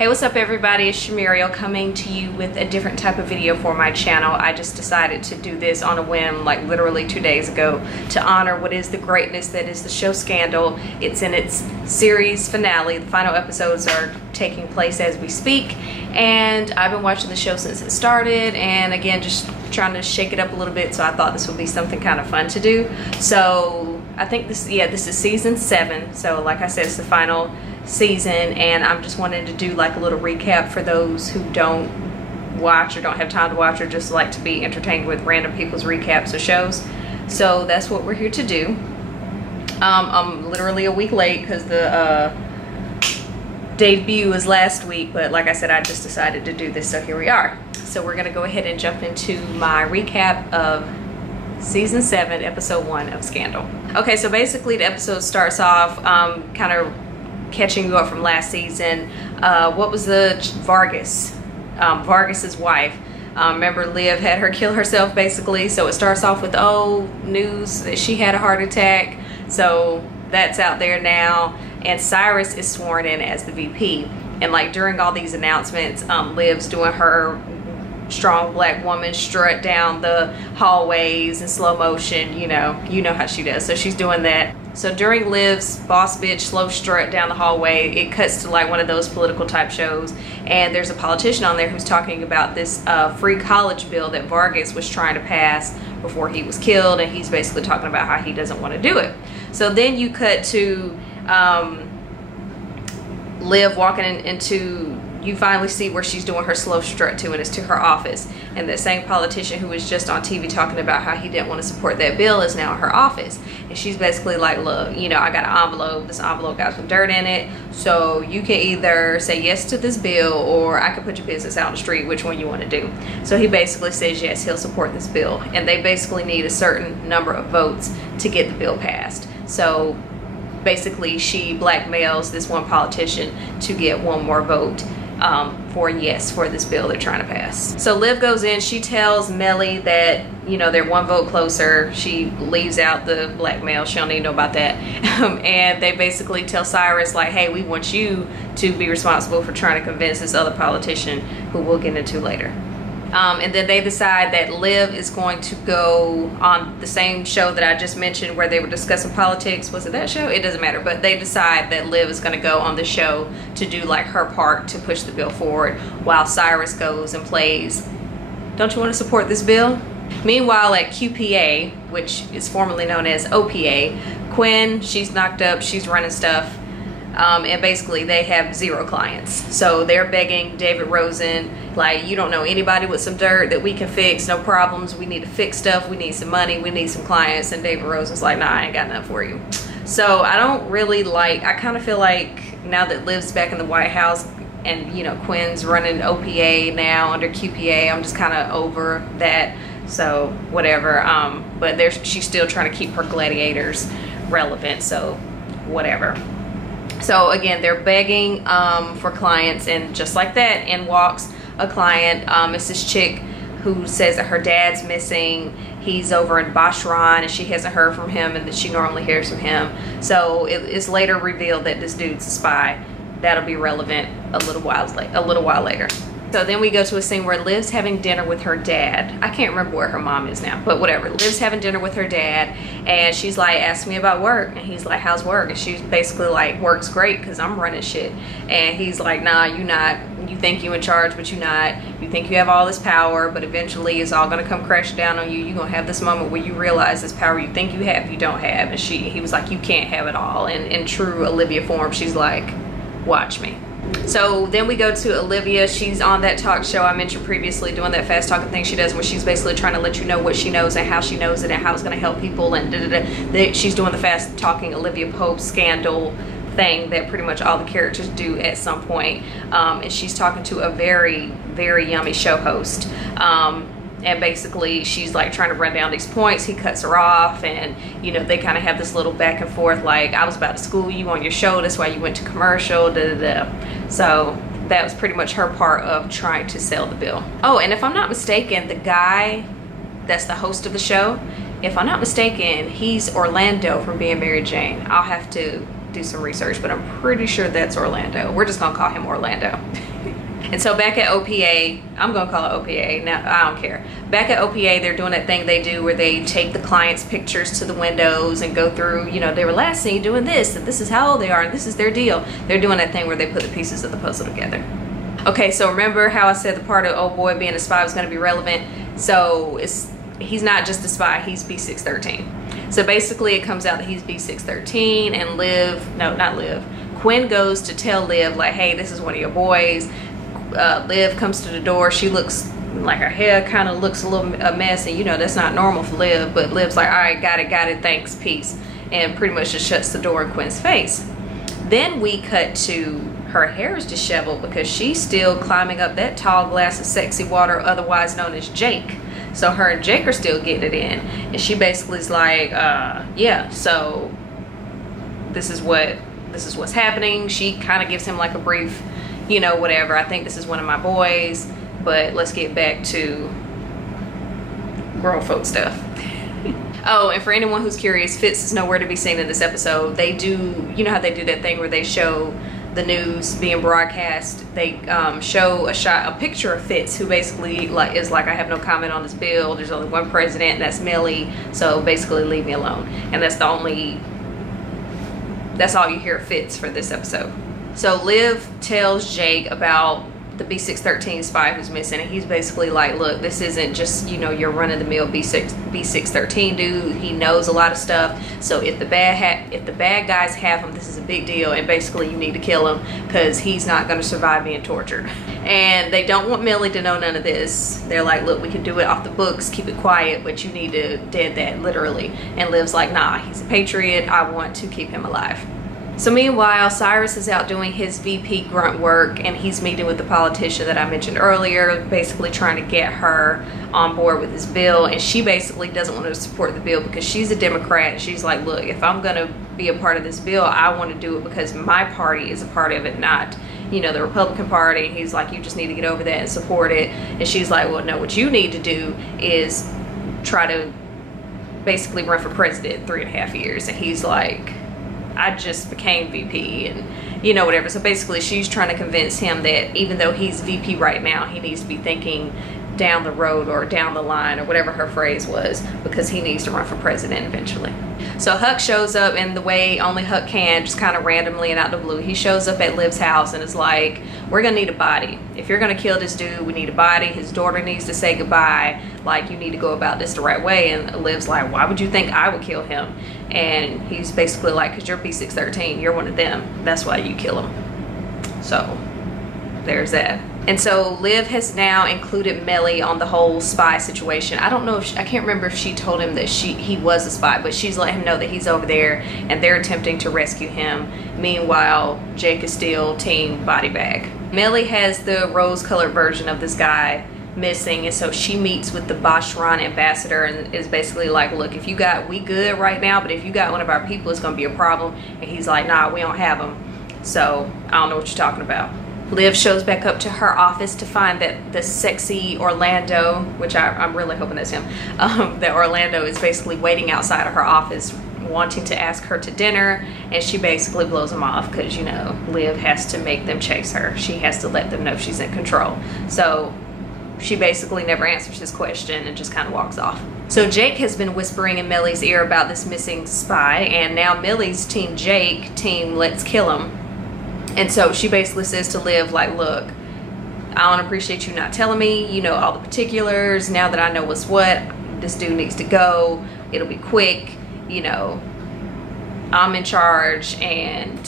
Hey, what's up everybody? It's Shamiriel coming to you with a different type of video for my channel. I just decided to do this on a whim, like literally 2 days ago, to honor what is the greatness that is the show Scandal. It's in its series finale. The final episodes are taking place as we speak, and I've been watching the show since it started, and again, just trying to shake it up a little bit, so I thought this would be something kind of fun to do. So I think this is season 7, so like I said, it's the final season, and I'm just wanting to do like a little recap for those who don't watch or don't have time to watch or just like to be entertained with random people's recaps of shows. So that's what we're here to do. I'm literally a week late because the debut was last week, but like I said, I just decided to do this, so here we are. So we're gonna go ahead and jump into my recap of season 7 episode 1 of Scandal. Okay, so basically the episode starts off kind of catching you up from last season. What was the Vargas's wife? Remember, Liv had her kill herself basically. So it starts off with news that she had a heart attack. So that's out there now, and Cyrus is sworn in as the VP. And like during all these announcements, Liv's doing her strong black woman strut down the hallways in slow motion. You know how she does. So she's doing that. So during Liv's boss bitch slow strut down the hallway, it cuts to like one of those political type shows, and there's a politician on there who's talking about this free college bill that Vargas was trying to pass before he was killed, and he's basically talking about how he doesn't want to do it. So then you cut to Liv walking into, you finally see where she's doing her slow strut to, and it's to her office. And that same politician who was just on TV talking about how he didn't want to support that bill is now in her office. And she's basically like, look, I got an envelope. This envelope got some dirt in it. So you can either say yes to this bill, or I can put your business out on the street. Which one you want to do? So he basically says yes, he'll support this bill. And they basically need a certain number of votes to get the bill passed. So basically she blackmails this one politician to get one more vote for yes for this bill they're trying to pass. So Liv goes in, she tells Melly that they're one vote closer. She leaves out the blackmail, she don't need to know about that. And they basically tell Cyrus like, hey, we want you to be responsible for trying to convince this other politician who we'll get into later. And then they decide that Liv is going to go on the same show that I just mentioned where they were discussing politics. Was it that show? It doesn't matter. But they decide that Liv is going to go on the show to do like her part to push the bill forward, while Cyrus goes and plays, don't you want to support this bill? Meanwhile, at QPA, which is formerly known as OPA, Quinn, she's knocked up, she's running stuff. And basically they have 0 clients. So they're begging David Rosen, like, you don't know anybody with some dirt that we can fix, no problems, we need to fix stuff, we need some money, we need some clients. And David Rosen's like, nah, I ain't got nothing for you. So I don't really like, I kind of feel like now that Liv's back in the White House and Quinn's running OPA now under QPA, I'm just kind of over that. So whatever, but she's still trying to keep her gladiators relevant, so whatever. So again, they're begging for clients, and just like that, in walks a client. It's this chick who says that her dad's missing. He's over in Bashran, and she hasn't heard from him, and that she normally hears from him. So it's later revealed that this dude's a spy. That'll be relevant a little while later. So then we go to a scene where Liv's having dinner with her dad. I can't remember where her mom is now, but whatever. Liv's having dinner with her dad, and she's like, ask me about work. And he's like, how's work? And she's basically like, work's great because I'm running shit. And he's like, nah, you not. You think you in charge, but you not. You think you have all this power, but eventually it's all gonna come crashing down on you. You're gonna have this moment where you realize this power you think you have, you don't have. And he was like, you can't have it all. And in true Olivia form, she's like, watch me. So then we go to Olivia. She's on that talk show I mentioned previously, doing that fast talking thing she does, where she's basically trying to let you know what she knows and how she knows it and how it's going to help people, and she's doing the fast talking Olivia Pope scandal thing that pretty much all the characters do at some point. And she's talking to a very, very yummy show host. And basically she's like trying to run down these points. He cuts her off, and they kind of have this little back and forth, like, I was about to school you on your show, that's why you went to commercial, So that was pretty much her part of trying to sell the bill. Oh, and if I'm not mistaken, the guy that's the host of the show, if I'm not mistaken, he's Orlando from Being Mary Jane. I'll have to do some research, but I'm pretty sure that's Orlando. We're just gonna call him Orlando. And so back at OPA, I'm gonna call it OPA now, I don't care. Back at OPA, they're doing that thing they do where they take the client's pictures to the windows and go through, you know, they were last seen doing this, and this is how old they are, and this is their deal. They're doing that thing where they put the pieces of the puzzle together. Okay, so remember how I said the part of old boy being a spy was gonna be relevant? So he's not just a spy, he's B613. So basically it comes out that he's B613, and Quinn goes to tell Liv, like, hey, this is one of your boys. Liv comes to the door. She looks like her hair kind of looks a mess, and you know that's not normal for Liv, but Liv's like, all right, got it, thanks, peace, and pretty much just shuts the door in Quinn's face. Then we cut to her hair is disheveled because she's still climbing up that tall glass of sexy water, otherwise known as Jake. So her and Jake are still getting it in, and she basically is like, yeah, so this is what's happening. She kind of gives him like a brief, you know, whatever, I think this is one of my boys, but let's get back to grown folk stuff. Oh, and for anyone who's curious, Fitz is nowhere to be seen in this episode. They do, you know how they do that thing where they show the news being broadcast, they show a picture of Fitz, who basically is like, I have no comment on this bill, there's only one president, and that's Millie, so basically leave me alone. And that's all you hear of Fitz for this episode. So Liv tells Jake about the B613 spy who's missing, and he's basically like, look, this isn't just, you know, your run-of-the-mill B613 dude. He knows a lot of stuff, so if the bad guys have him, this is a big deal, and basically you need to kill him because he's not going to survive being tortured. And they don't want Millie to know none of this. They're like, look, we can do it off the books, keep it quiet, but you need to dead that, literally. And Liv's like, nah, he's a patriot, I want to keep him alive. So meanwhile, Cyrus is out doing his VP grunt work, and he's meeting with the politician that I mentioned earlier, basically trying to get her on board with his bill. And she basically doesn't want to support the bill because she's a Democrat. She's like, look, if I'm going to be a part of this bill, I want to do it because my party is a part of it, not, you know, the Republican Party. He's like, you just need to get over that and support it. And she's like, well, no, what you need to do is try to basically run for president 3.5 years. And he's like, I just became VP, and you know, whatever. So basically she's trying to convince him that even though he's VP right now, he needs to be thinking down the road or down the line or whatever her phrase was, because he needs to run for president eventually. So Huck shows up in the way only Huck can, just kind of randomly and out of the blue. He shows up at Liv's house and is like, we're gonna need a body. If you're gonna kill this dude, we need a body. His daughter needs to say goodbye. Like, you need to go about this the right way. And Liv's like, why would you think I would kill him? And he's basically like, because you're B613, you're one of them, that's why you kill him. So there's that. And so Liv has now included Millie on the whole spy situation. I don't know if I can't remember if she told him that he was a spy, but she's let him know that he's over there and they're attempting to rescue him. Meanwhile, Jake is still team body bag. Millie has the rose-colored version of this guy missing, and so she meets with the Bashran ambassador and is basically like, look, if you got, we good right now, but if you got one of our people, it's gonna be a problem. And he's like, nah, we don't have him, so I don't know what you're talking about. Liv shows back up to her office to find that the sexy Orlando, which I'm really hoping that's him, that Orlando is basically waiting outside of her office wanting to ask her to dinner, and she basically blows him off because, you know, Liv has to make them chase her. She has to let them know she's in control. So she basically never answers his question and just kind of walks off. So Jake has been whispering in Millie's ear about this missing spy, and now Millie's team Jake, team let's kill him. And so she basically says to Liv, like, look, I don't appreciate you not telling me, you know, all the particulars. Now that I know what's what, this dude needs to go. It'll be quick, you know, I'm in charge, and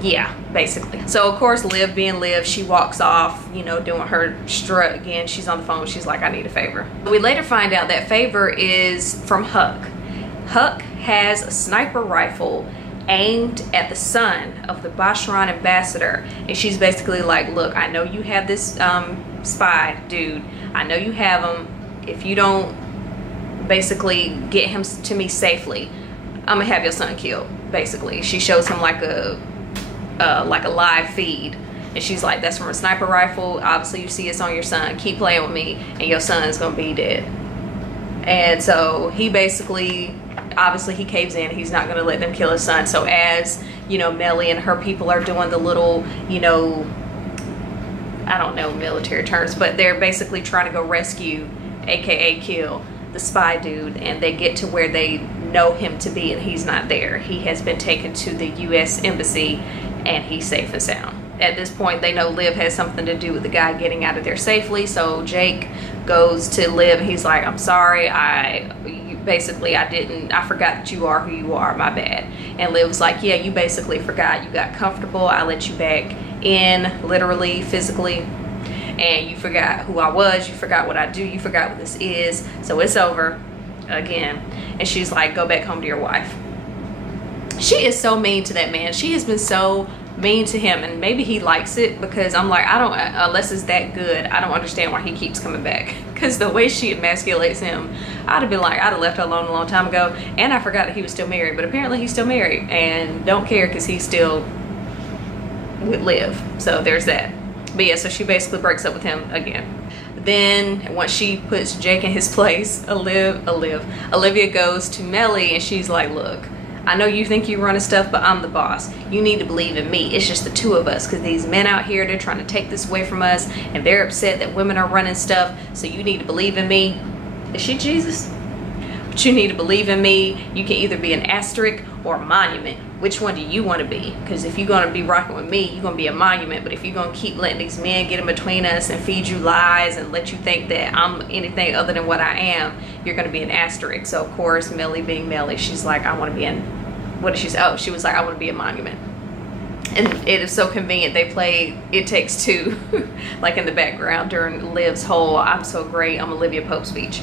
yeah, basically. So of course, Liv being Liv, she walks off, you know, doing her strut again. She's on the phone. She's like, I need a favor. We later find out that favor is from Huck. Huck has a sniper rifle aimed at the son of the Bashran ambassador, and she's basically like, look, I know you have this spy dude, I know you have him. If you don't basically get him to me safely, I'm gonna have your son killed. Basically, she shows him like a live feed, and she's like, that's from a sniper rifle, obviously you see it's on your son, keep playing with me and your son is gonna be dead. And so he basically, obviously he caves in. He's not going to let them kill his son. So as, you know, Millie and her people are doing the little, you know, I don't know military terms, but they're basically trying to go rescue, aka kill, the spy dude, and they get to where they know him to be and he's not there. He has been taken to the US Embassy and he's safe and sound. At this point, they know Liv has something to do with the guy getting out of there safely, so Jake goes to Liv and he's like, I'm sorry, I forgot that you are who you are, my bad. And Liv's like, yeah, you basically forgot, you got comfortable, I let you back in, literally, physically, and you forgot who I was, you forgot what I do, you forgot what this is, so it's over again. And she's like, go back home to your wife. She is so mean to that man. She has been so mean to him, and maybe he likes it, because I'm like, unless it's that good, I don't understand why he keeps coming back. Because the way she emasculates him, I'd have been like, I'd have left her alone a long time ago. And I forgot that he was still married, but apparently he's still married and don't care because he's still with Liv. So there's that. But yeah, so she basically breaks up with him again. Then once she puts Jake in his place, Olivia goes to Melly and she's like, look, I know you think you're running stuff, but I'm the boss. You need to believe in me. It's just the two of us, because these men out here, they're trying to take this away from us, and they're upset that women are running stuff, so you need to believe in me. Is she Jesus? But you need to believe in me. You can either be an asterisk or a monument. Which one do you want to be? Because if you're going to be rocking with me, you're going to be a monument. But if you're going to keep letting these men get in between us and feed you lies and let you think that I'm anything other than what I am, you're going to be an asterisk. So of course, Melly being Melly, she's like, I want to be an, what did she say? Oh, she was like, I want to be a monument. And it is so convenient. They play It Takes Two like in the background during Liv's whole I'm so great, I'm Olivia Pope speech.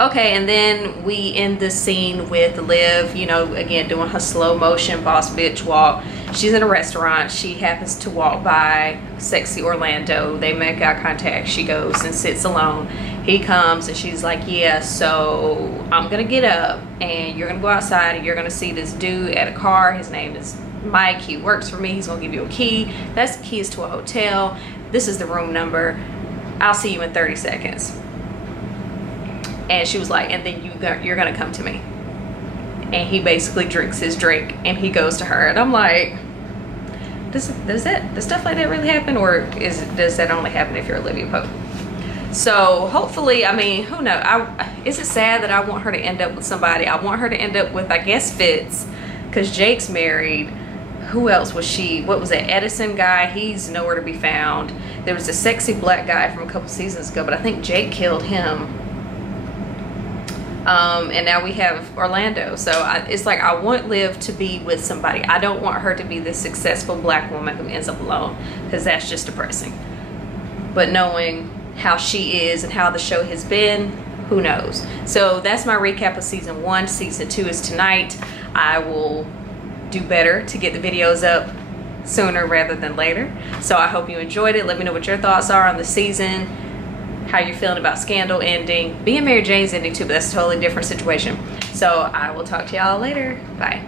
Okay, and then we end the scene with Liv, you know, again, doing her slow motion boss bitch walk. She's in a restaurant. She happens to walk by sexy Orlando. They make eye contact. She goes and sits alone. He comes and she's like, yeah, so I'm gonna get up and you're gonna go outside and you're gonna see this dude at a car. His name is Mike. He works for me. He's gonna give you a key. That's the keys to a hotel. This is the room number. I'll see you in 30 seconds. And she was like, and then you're gonna come to me. And he basically drinks his drink and he goes to her. And I'm like, does stuff like that really happen? Or does that only happen if you're Olivia Pope? So hopefully, I mean, who knows? Is it sad that I want her to end up with somebody? I want her to end up with, I guess, Fitz, because Jake's married. Who else was she? What was that Edison guy? He's nowhere to be found. There was a sexy black guy from a couple seasons ago, but I think Jake killed him. And now we have Orlando. So it's like, I want Liv to be with somebody. I don't want her to be this successful black woman who ends up alone, because that's just depressing. But knowing how she is and how the show has been, who knows? So that's my recap of season 1. Season 2 is tonight. I will do better to get the videos up sooner rather than later. So I hope you enjoyed it. Let me know what your thoughts are on the season, how you're feeling about Scandal ending. Being Mary Jane's ending too, but that's a totally different situation. So I will talk to y'all later. Bye.